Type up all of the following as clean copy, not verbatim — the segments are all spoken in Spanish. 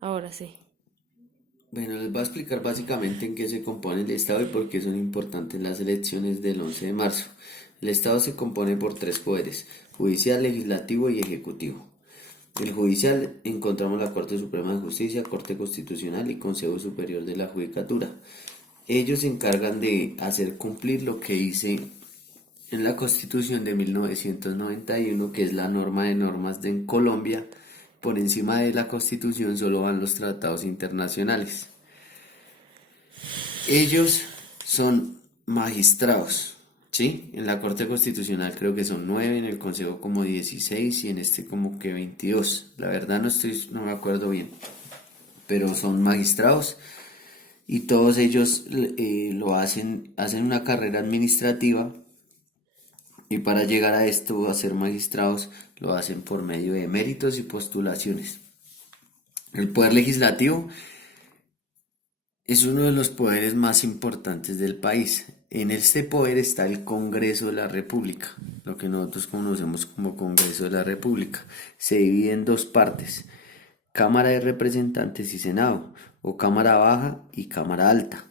Ahora sí. Bueno, les voy a explicar básicamente en qué se compone el Estado y por qué son importantes las elecciones del 11 de marzo. El Estado se compone por tres poderes: judicial, legislativo y ejecutivo. El judicial encontramos la Corte Suprema de Justicia, Corte Constitucional y Consejo Superior de la Judicatura. Ellos se encargan de hacer cumplir lo que dice en la Constitución de 1991, que es la norma de normas en Colombia. Por encima de la Constitución solo van los tratados internacionales. Ellos son magistrados, ¿sí? En la Corte Constitucional creo que son 9, en el Consejo como 16 y en este como que 22. La verdad no me acuerdo bien, pero son magistrados y todos ellos hacen una carrera administrativa, y para llegar a esto, a ser magistrados, lo hacen por medio de méritos y postulaciones. El poder legislativo es uno de los poderes más importantes del país. En este poder está el Congreso de la República, lo que nosotros conocemos como Congreso de la República. Se divide en dos partes: Cámara de Representantes y Senado, o Cámara Baja y Cámara Alta.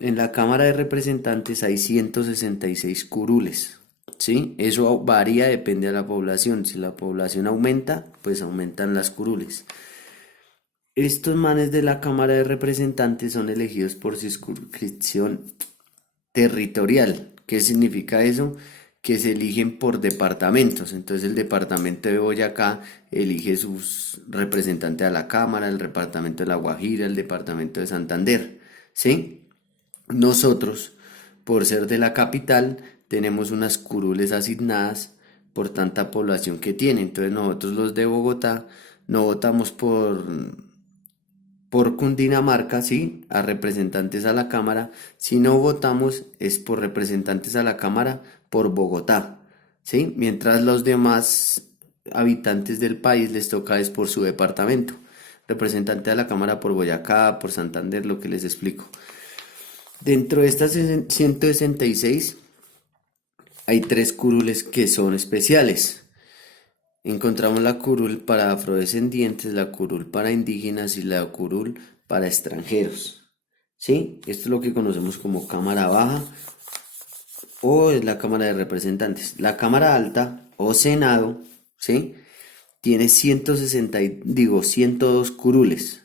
En la Cámara de Representantes hay 166 curules, ¿sí? Eso varía, depende de la población. Si la población aumenta, pues aumentan las curules. Estos manes de la Cámara de Representantes son elegidos por circunscripción territorial. ¿Qué significa eso? Que se eligen por departamentos. Entonces el departamento de Boyacá elige sus representantes a la Cámara, el departamento de La Guajira, el departamento de Santander, ¿sí? Nosotros, por ser de la capital, tenemos unas curules asignadas por tanta población que tiene. Entonces nosotros los de Bogotá no votamos por Cundinamarca, sí, a representantes a la Cámara. Si no votamos es por representantes a la Cámara por Bogotá, sí. Mientras los demás habitantes del país les toca es por su departamento. Representante a la Cámara por Boyacá, por Santander, lo que les explico. Dentro de estas 166 hay tres curules que son especiales. Encontramos la curul para afrodescendientes, la curul para indígenas y la curul para extranjeros. ¿Sí? Esto es lo que conocemos como Cámara Baja o es la Cámara de Representantes. La Cámara Alta o Senado, ¿sí? Tiene 102 curules,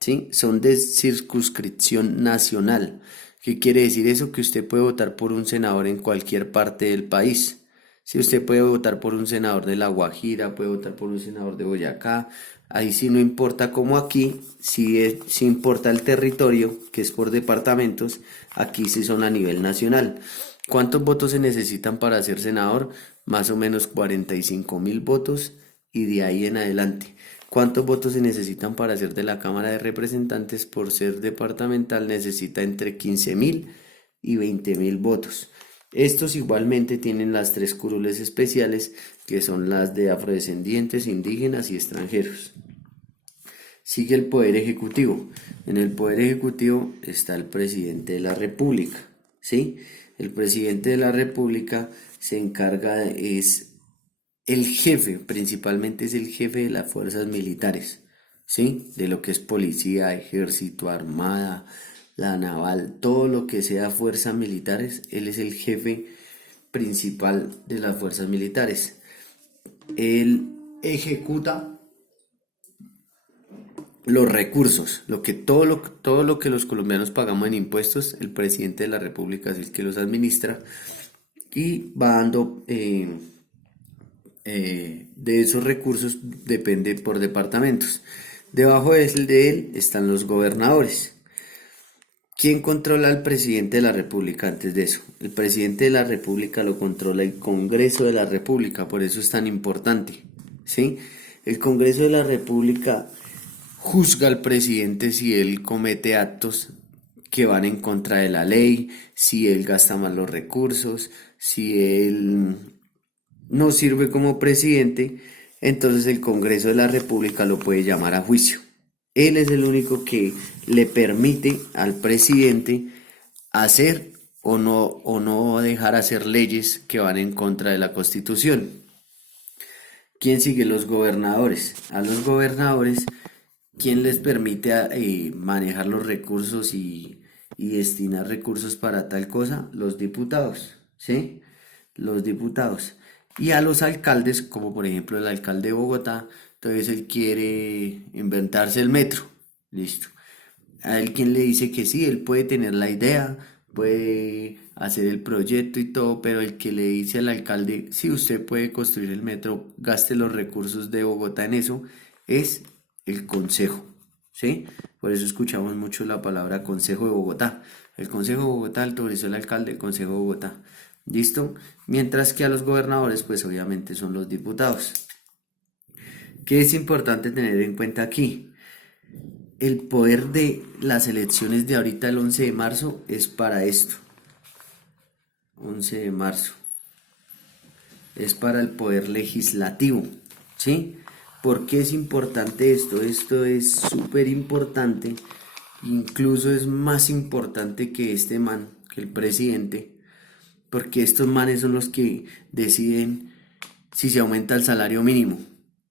¿sí? Son de circunscripción nacional. ¿Qué quiere decir eso? Que usted puede votar por un senador en cualquier parte del país. Si usted puede votar por un senador de La Guajira, puede votar por un senador de Boyacá. Ahí sí no importa, como aquí, sí importa el territorio, que es por departamentos. Aquí sí son a nivel nacional. ¿Cuántos votos se necesitan para ser senador? Más o menos 45.000 votos y de ahí en adelante. ¿Cuántos votos se necesitan para ser de la Cámara de Representantes? Por ser departamental necesita entre 15.000 y 20.000 votos. Estos igualmente tienen las tres curules especiales, que son las de afrodescendientes, indígenas y extranjeros. Sigue el Poder Ejecutivo. En el Poder Ejecutivo está el Presidente de la República, ¿sí? El Presidente de la República se encarga, es el jefe, principalmente es el jefe de las fuerzas militares, ¿sí? De lo que es policía, ejército, armada, la naval, todo lo que sea fuerzas militares, él es el jefe principal de las fuerzas militares. Él ejecuta los recursos, todo lo que los colombianos pagamos en impuestos. El presidente de la República es el que los administra y va dando, de esos recursos depende por departamentos. Debajo de él están los gobernadores. ¿Quién controla al presidente de la República antes de eso? El presidente de la República lo controla el Congreso de la República, por eso es tan importante, ¿sí? El Congreso de la República juzga al presidente si él comete actos que van en contra de la ley, si él gasta mal los recursos, si él no sirve como presidente. Entonces el Congreso de la República lo puede llamar a juicio. Él es el único que le permite al presidente hacer o no dejar hacer leyes que van en contra de la Constitución. ¿Quién sigue? Los gobernadores. A los gobernadores ¿Quién les permite manejar los recursos y destinar recursos para tal cosa? Los diputados, ¿sí? Los diputados. Y a los alcaldes, como por ejemplo el alcalde de Bogotá, entonces él quiere inventarse el metro. Listo. A él quien le dice que sí, él puede tener la idea, puede hacer el proyecto y todo, pero el que le dice al alcalde, sí, usted puede construir el metro, gaste los recursos de Bogotá en eso, es el consejo, ¿sí? Por eso escuchamos mucho la palabra Consejo de Bogotá. El Consejo de Bogotá autorizó el alcalde, el Consejo de Bogotá. ¿Listo? Mientras que a los gobernadores, pues obviamente son los diputados. ¿Qué es importante tener en cuenta aquí? El poder de las elecciones de ahorita, el 11 de marzo, es para esto. 11 de marzo. Es para el poder legislativo. ¿Sí? ¿Por qué es importante esto? Esto es súper importante. Incluso es más importante que este man, que el presidente. Porque estos manes son los que deciden si se aumenta el salario mínimo.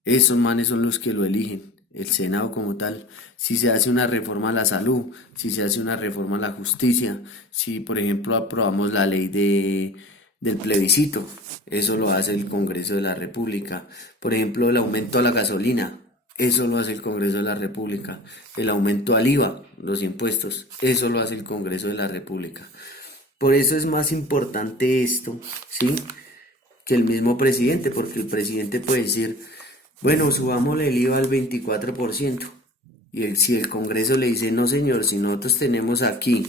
Esos manes son los que lo eligen, el Senado como tal. Si se hace una reforma a la salud, si se hace una reforma a la justicia, si por ejemplo aprobamos la ley del plebiscito, eso lo hace el Congreso de la República. Por ejemplo, el aumento a la gasolina, eso lo hace el Congreso de la República. El aumento al IVA, los impuestos, eso lo hace el Congreso de la República. Por eso es más importante esto, ¿sí? Que el mismo presidente, porque el presidente puede decir, bueno, subámosle el IVA al 24%. Si el Congreso le dice, no señor, si nosotros tenemos aquí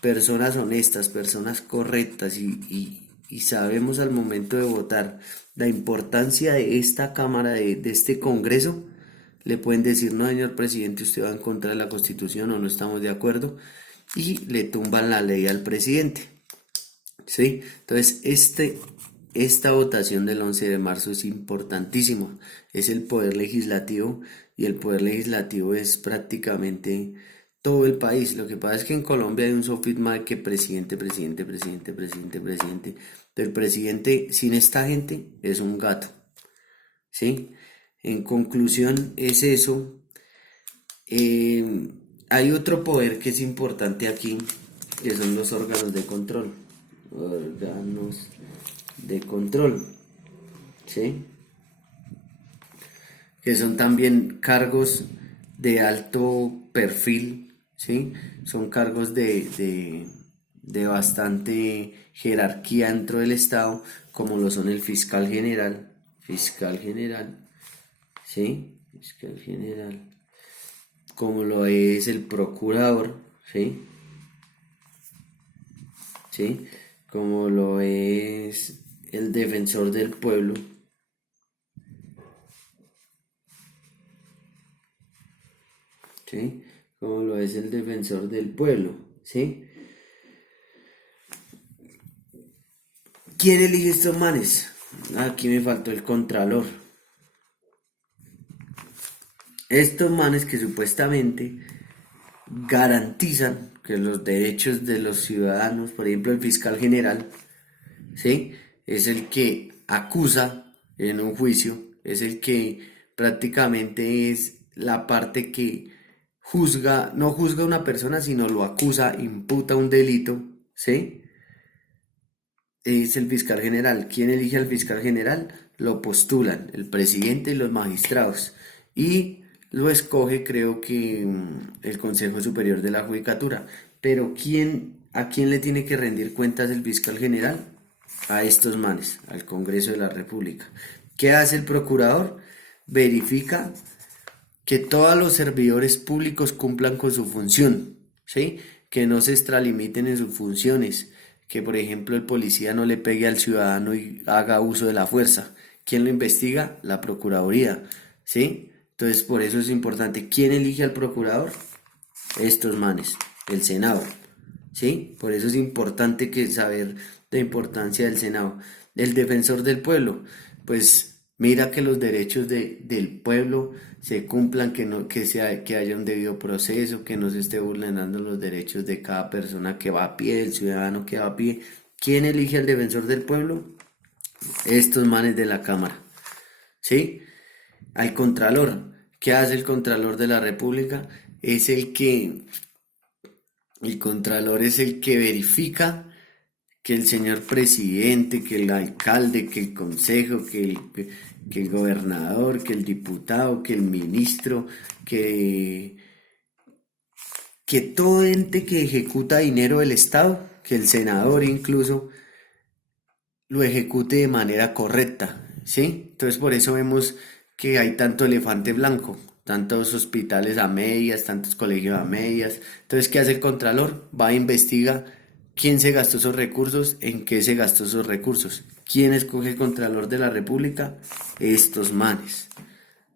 personas honestas, personas correctas y sabemos al momento de votar la importancia de esta Cámara, de este Congreso, le pueden decir, no señor presidente, usted va en contra de la Constitución o no estamos de acuerdo, y le tumban la ley al presidente. ¿Sí? Entonces, esta votación del 11 de marzo es importantísima. Es el poder legislativo y el poder legislativo es prácticamente todo el país. Lo que pasa es que en Colombia hay un sofisma de que presidente, presidente, presidente, presidente, presidente. El presidente sin esta gente es un gato. ¿Sí? En conclusión, es eso. Hay otro poder que es importante aquí, que son los órganos de control. Órganos de control, ¿sí? Que son también cargos de alto perfil, ¿sí? Son cargos de bastante jerarquía dentro del Estado, como lo son el fiscal general, ¿sí? Fiscal general, como lo es el procurador, ¿sí? ¿Sí? Como lo es el defensor del pueblo, ¿sí? Como lo es el defensor del pueblo, ¿sí? ¿Quién elige estos manes? Aquí me faltó el contralor. Estos manes que supuestamente garantizan que los derechos de los ciudadanos, por ejemplo el fiscal general, ¿sí? Es el que acusa en un juicio, es el que prácticamente es la parte que juzga, no juzga a una persona, sino lo acusa, imputa un delito, ¿sí? Es el fiscal general. ¿Quién elige al fiscal general? Lo postulan el presidente y los magistrados. Y lo escoge, creo que el Consejo Superior de la Judicatura. Pero ¿a quién le tiene que rendir cuentas el fiscal general? A estos manes, al Congreso de la República. ¿Qué hace el procurador? Verifica que todos los servidores públicos cumplan con su función, ¿sí? Que no se extralimiten en sus funciones, que por ejemplo el policía no le pegue al ciudadano y haga uso de la fuerza. ¿Quién lo investiga? La Procuraduría, ¿sí? Entonces por eso es importante. ¿Quién elige al procurador? Estos manes, el Senado, ¿sí? Por eso es importante que saber la importancia del Senado. El defensor del pueblo, pues mira que los derechos del pueblo se cumplan, que haya un debido proceso, que no se esté vulnerando los derechos de cada persona que va a pie, el ciudadano que va a pie. ¿Quién elige al defensor del pueblo? Estos manes de la Cámara, ¿sí? Al contralor. ¿Qué hace el Contralor de la República? Es el Contralor es el que verifica que el señor presidente, que el alcalde, que el consejo, que el gobernador, que el diputado, que el ministro, que, que todo ente que ejecuta dinero del Estado, que el senador incluso, lo ejecute de manera correcta, ¿sí? Entonces por eso vemos que hay tanto elefante blanco, tantos hospitales a medias, tantos colegios a medias. Entonces, ¿qué hace el Contralor? Va a investigar quién se gastó esos recursos, en qué se gastó esos recursos. ¿Quién escoge el Contralor de la República? Estos manes,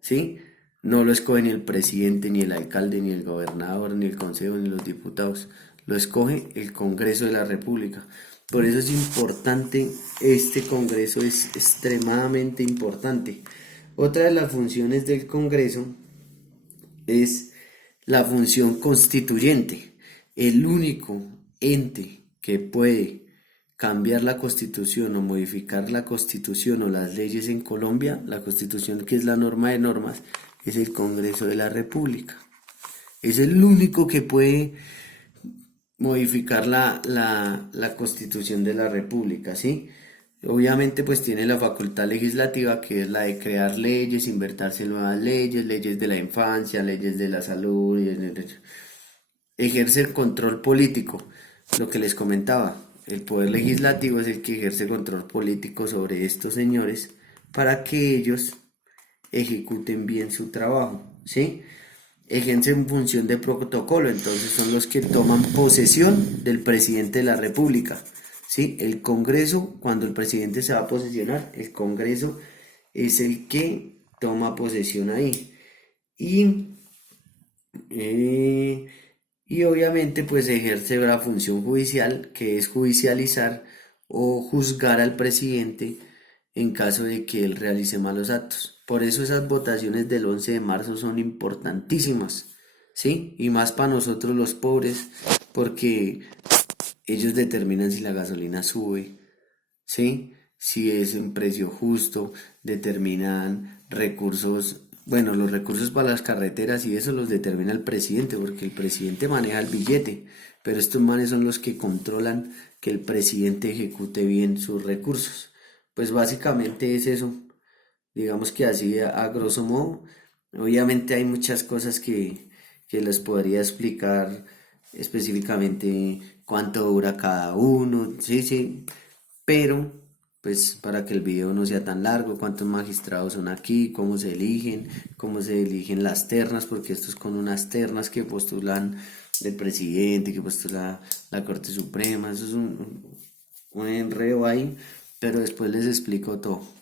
¿sí? No lo escoge ni el presidente, ni el alcalde, ni el gobernador, ni el consejo, ni los diputados. Lo escoge el Congreso de la República. Por eso es importante, este Congreso es extremadamente importante. Otra de las funciones del Congreso es la función constituyente. El único ente que puede cambiar la constitución o modificar la constitución o las leyes en Colombia, la constitución que es la norma de normas, es el Congreso de la República. Es el único que puede modificar la constitución de la República, ¿sí? Obviamente pues tiene la facultad legislativa que es la de crear leyes, inventarse nuevas leyes, leyes de la infancia, leyes de la salud, ejerce el control político, lo que les comentaba. El poder legislativo es el que ejerce control político sobre estos señores para que ellos ejecuten bien su trabajo, ¿sí? Ejercen función de protocolo, entonces son los que toman posesión del presidente de la República, ¿sí? El Congreso, cuando el presidente se va a posesionar, el Congreso es el que toma posesión ahí. Y, eh, y obviamente pues ejerce la función judicial, que es judicializar o juzgar al presidente en caso de que él realice malos actos. Por eso esas votaciones del 11 de marzo son importantísimas, ¿sí? Y más para nosotros los pobres, porque ellos determinan si la gasolina sube, ¿sí? Si es un precio justo, determinan recursos, bueno, los recursos para las carreteras y eso los determina el presidente, porque el presidente maneja el billete, pero estos manes son los que controlan que el presidente ejecute bien sus recursos. Pues básicamente es eso, digamos que así a grosso modo. Obviamente hay muchas cosas que les podría explicar específicamente cuánto dura cada uno, sí, sí, pero pues para que el video no sea tan largo, cuántos magistrados son aquí, cómo se eligen las ternas, porque esto es con unas ternas que postulan el presidente, que postula la Corte Suprema, eso es un enredo ahí, pero después les explico todo.